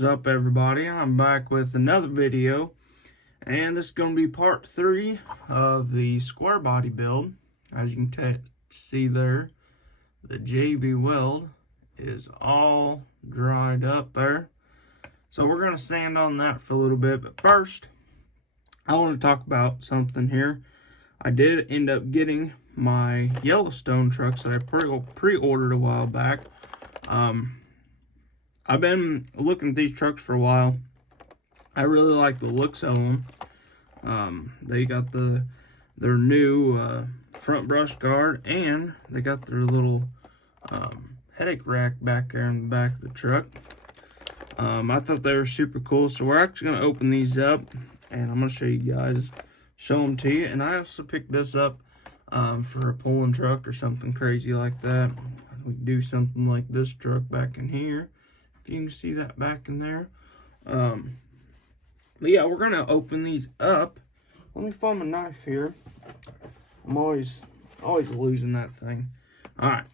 What's up, everybody? I'm back with another video, and this is going to be part 3 of the square body build. As you can see there, the JB Weld is all dried up there. So we're going to sand on that for a little bit, but first I want to talk about something here. I did end up getting my Yellowstone trucks that I pre-ordered a while back. I've been looking at these trucks for a while. I really like the looks of them. They got their new front brush guard, and they got their little headache rack back there in the back of the truck. I thought they were super cool, so we're actually going to open these up, and I'm going to show you guys, show them to you. And I also picked this up for a pulling truck or something crazy like that. We do something like this truck back in here. If you can see that back in there. But yeah, we're going to open these up. Let me find my knife here. I'm always losing that thing. Alright,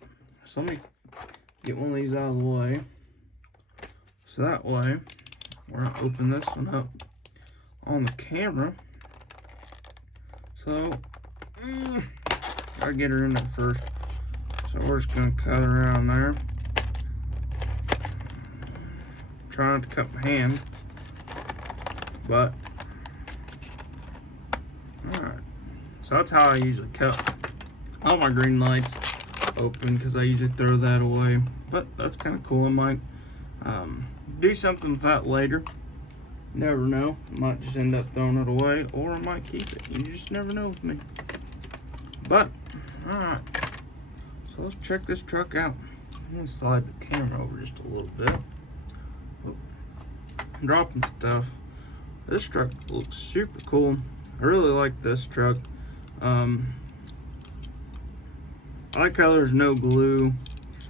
so let me get one of these out of the way. So that way, we're going to open this one up on the camera. So, gotta get her in there first. So we're just going to cut around there. Try not to cut my hand, but alright. So that's how I usually cut all my green lights open, because I usually throw that away. But that's kind of cool. I might do something with that later. Never know. I might just end up throwing it away, or I might keep it. You just never know with me. But alright. So let's check this truck out. I'm gonna slide the camera over just a little bit. I'm dropping stuff. This truck looks super cool. I really like this truck. I like how there's no glue.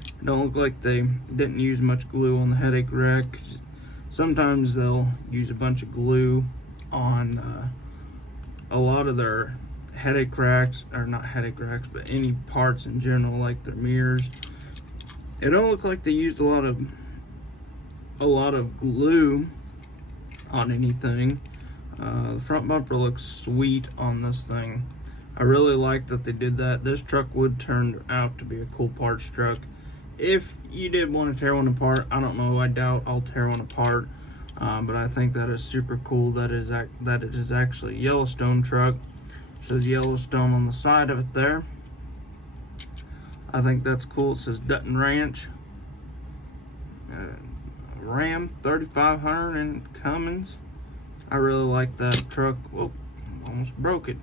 It don't look like they didn't use much glue on the headache rack. Sometimes they'll use a bunch of glue on a lot of their headache racks, or not headache racks, but any parts in general, like their mirrors. It don't look like they used a lot of glue on anything. The front bumper looks sweet on this thing. I really like that they did that. This truck would turn out to be a cool parts truck. If you did want to tear one apart, I don't know, I doubt I'll tear one apart. But I think that is super cool that it is actually a Yellowstone truck. It says Yellowstone on the side of it there. I think that's cool. It says Dutton Ranch. Ram 3500 and Cummins. I really like that truck. Whoa, almost broke it.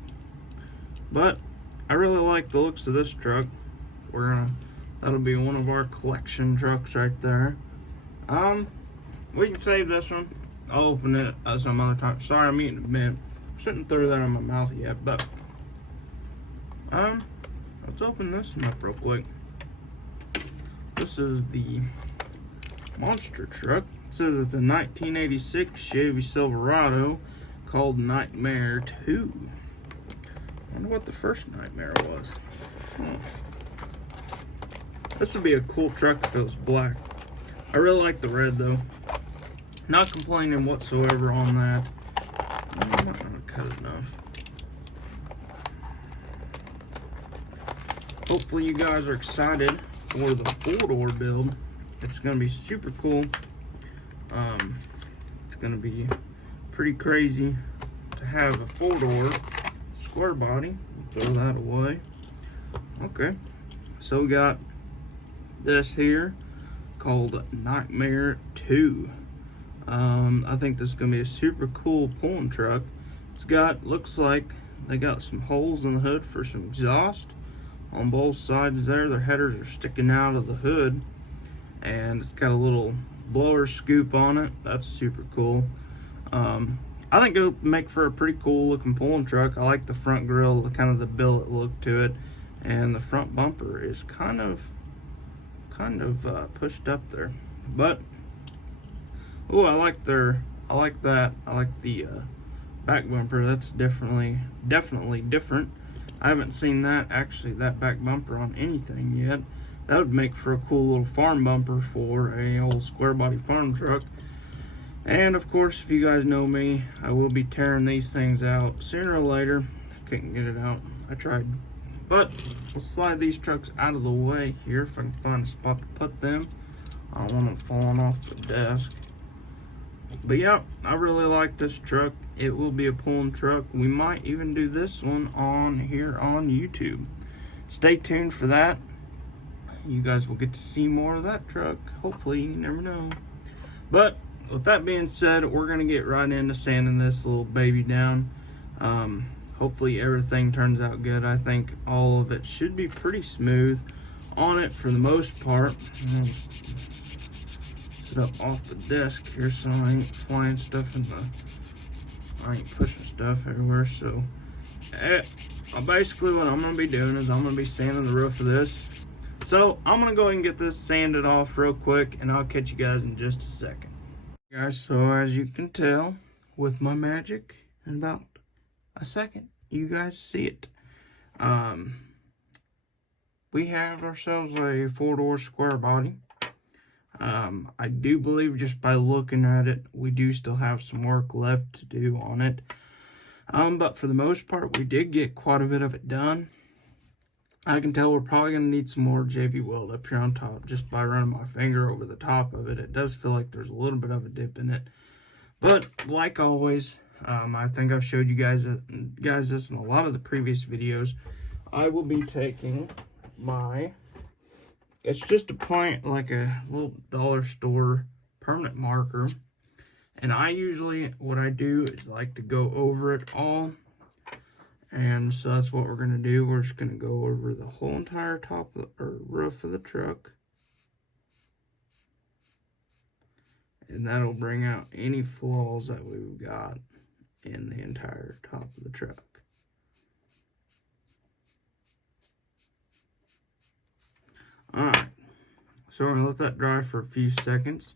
But I really like the looks of this truck. That'll be one of our collection trucks right there. We can save this one. I'll open it some other time. Sorry, I'm eating a bit. Shouldn't throw that in my mouth yet, but let's open this one up real quick. This is the monster truck. It says it's a 1986 Chevy Silverado called Nightmare 2. I wonder what the first Nightmare was. This would be a cool truck if it was black. I really like the red though. Not complaining whatsoever on that. I'm not going to cut enough. Hopefully you guys are excited for the 4-door build. It's going to be super cool. It's going to be pretty crazy to have a 4-door square body. Throw that away. Okay, so we got this here called Nightmare 2. I think this is going to be a super cool pulling truck. It's got, looks like they got some holes in the hood for some exhaust on both sides there. Their headers are sticking out of the hood, and it's got a little blower scoop on it. That's super cool. I think it'll make for a pretty cool looking pulling truck. I like the front grille, kind of the billet look to it, and the front bumper is kind of pushed up there. But oh, I like that. I like the back bumper. That's definitely different. I haven't seen that back bumper on anything yet. That would make for a cool little farm bumper for a old square body farm truck. And of course, if you guys know me, I will be tearing these things out sooner or later. I couldn't get it out. I tried. But we'll slide these trucks out of the way here if I can find a spot to put them. I don't want them falling off the desk. But yeah, I really like this truck. It will be a pulling truck. We might even do this one on here on YouTube. Stay tuned for that. You guys will get to see more of that truck. Hopefully, you never know. But with that being said, we're gonna get right into sanding this little baby down. Hopefully everything turns out good. I think all of it should be pretty smooth on it for the most part. Sit up off the desk here so I ain't flying stuff in the, I ain't pushing stuff everywhere. So basically what I'm gonna be doing is I'm gonna be sanding the roof of this. So I'm gonna go ahead and get this sanded off real quick, and I'll catch you guys in just a second. Guys, so as you can tell with my magic, in about a second you guys see it. We have ourselves a 4-door square body. I do believe just by looking at it, we do still have some work left to do on it. But for the most part, we did get quite a bit of it done. I can tell we're probably going to need some more JB Weld up here on top. Just by running my finger over the top of it, it does feel like there's a little bit of a dip in it. But like always, I think I've showed you guys this in a lot of the previous videos. I will be taking my, it's just a point, like a little dollar store permanent marker. And I usually, what I do is like to go over it all. And so that's what we're going to do. We're just going to go over the whole entire top of the, or roof of the truck. And that'll bring out any flaws that we've got in the entire top of the truck. Alright, so we're going to let that dry for a few seconds.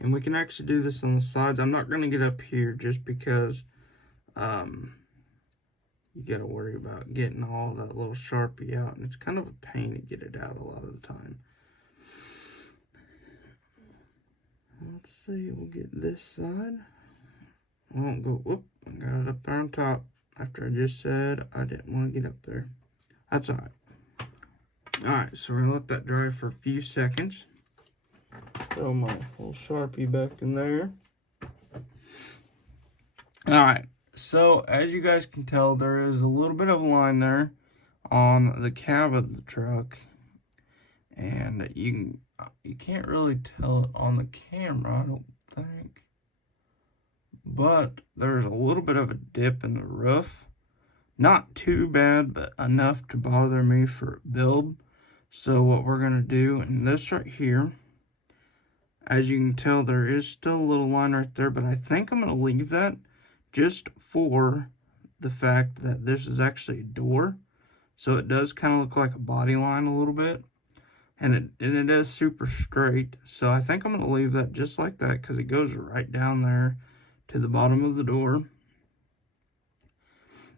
And we can actually do this on the sides. I'm not going to get up here just because you got to worry about getting all that little Sharpie out. And it's kind of a pain to get it out a lot of the time. Let's see, we'll get this side. I won't go, whoop, I got it up there on top. After I just said I didn't want to get up there. That's alright. Alright, so we're going to let that dry for a few seconds. Throw my little Sharpie back in there. Alright, so as you guys can tell, there is a little bit of a line there on the cab of the truck. And you can't really tell it on the camera, I don't think. But there's a little bit of a dip in the roof. Not too bad, but enough to bother me for a build. So what we're going to do, and this right here, as you can tell, there is still a little line right there, but I think I'm going to leave that just for the fact that this is actually a door. So it does kind of look like a body line a little bit. And it is super straight. So I think I'm going to leave that just like that because it goes right down there to the bottom of the door.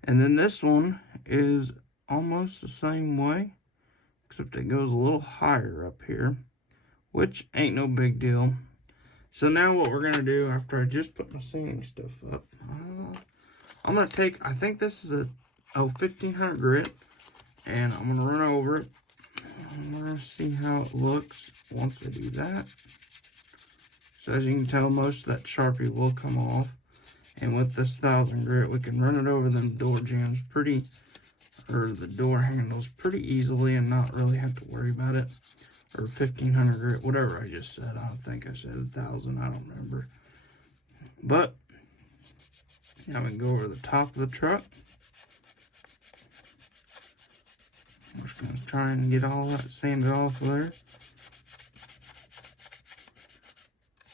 And then this one is almost the same way, except it goes a little higher up here, which ain't no big deal. So now what we're going to do after I just put my sanding stuff up, I'm going to take, I think this is a 1500 grit, and I'm going to run over it. And we're going to see how it looks once I do that. So as you can tell, most of that Sharpie will come off. And with this 1000 grit, we can run it over them door jambs or the door handles pretty easily and not really have to worry about it. Or 1500 grit, whatever I just said. I think I said 1000, I don't remember. But, now we can go over the top of the truck. We're just going to try and get all that sanded off there.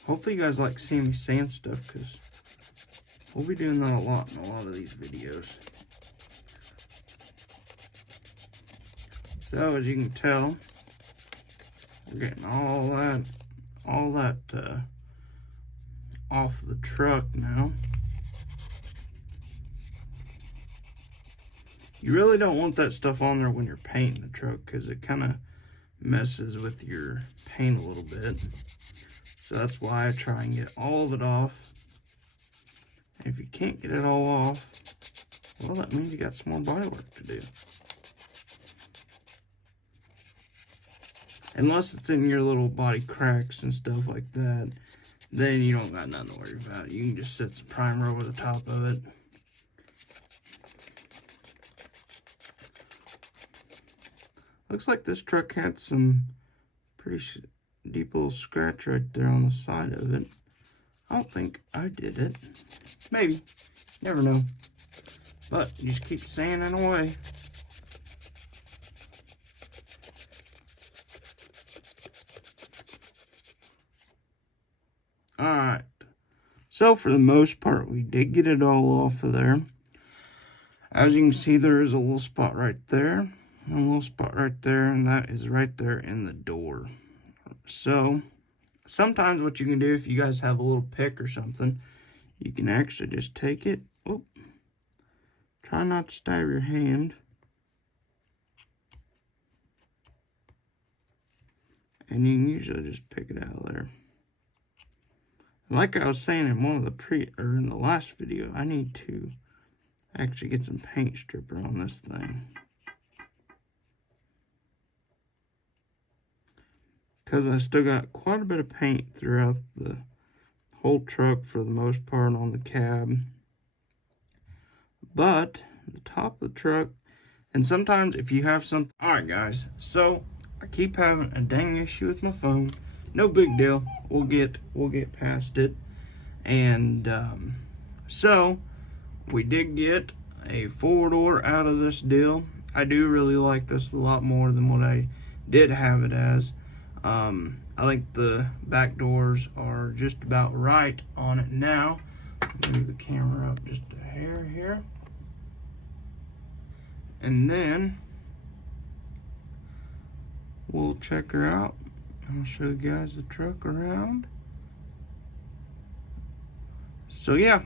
Hopefully you guys like seeing me sand stuff, because we'll be doing that a lot in a lot of these videos. So as you can tell, we're getting all that off the truck now. You really don't want that stuff on there when you're painting the truck because it kind of messes with your paint a little bit. So that's why I try and get all of it off. And if you can't get it all off, well, that means you got some more body work to do. Unless it's in your little body cracks and stuff like that, then you don't got nothing to worry about. You can just set some primer over the top of it. Looks like this truck had some pretty deep little scratch right there on the side of it. I don't think I did it. Maybe. Never know. But you just keep sanding away. Alright. So for the most part, we did get it all off of there. As you can see, there is a little spot right there. A little spot right there, and that is right there in the door. So sometimes what you can do, if you guys have a little pick or something, you can actually just take it. Oh, try not to stab your hand. And you can usually just pick it out of there. Like I was saying in one of the in the last video, I need to actually get some paint stripper on this thing. Because I still got quite a bit of paint throughout the whole truck for the most part on the cab. But the top of the truck, and sometimes if you have some... Alright guys, so I keep having a dang issue with my phone. No big deal. We'll get past it. And so we did get a 4-door out of this deal. I do really like this a lot more than what I did have it as. I think the back doors are just about right on it now. Move the camera up just a hair here. And then we'll check her out. I'll show you guys the truck around. So yeah,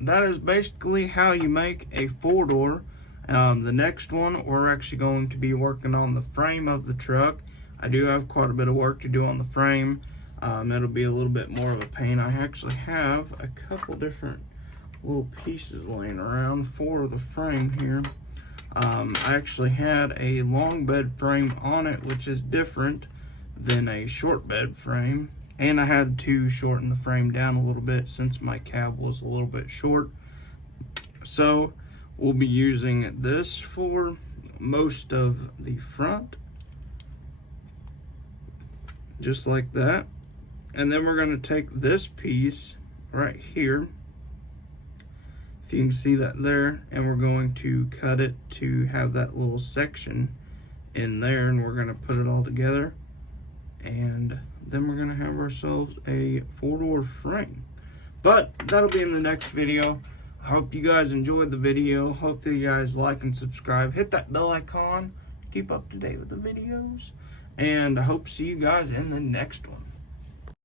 that is basically how you make a 4-door. The next one, we're actually going to be working on the frame of the truck. I do have quite a bit of work to do on the frame. It'll be a little bit more of a pain. I actually have a couple different little pieces laying around for the frame here. I actually had a long bed frame on it, which is different than a short bed frame. And I had to shorten the frame down a little bit since my cab was a little bit short. So we'll be using this for most of the front. Just like that. And then we're going to take this piece right here, if you can see that there, and we're going to cut it to have that little section in there, and we're going to put it all together, and then we're going to have ourselves a 4-door frame. But that'll be in the next video. I hope you guys enjoyed the video. Hopefully you guys like and subscribe. Hit that bell icon. Keep up to date with the videos. And I hope to see you guys in the next one.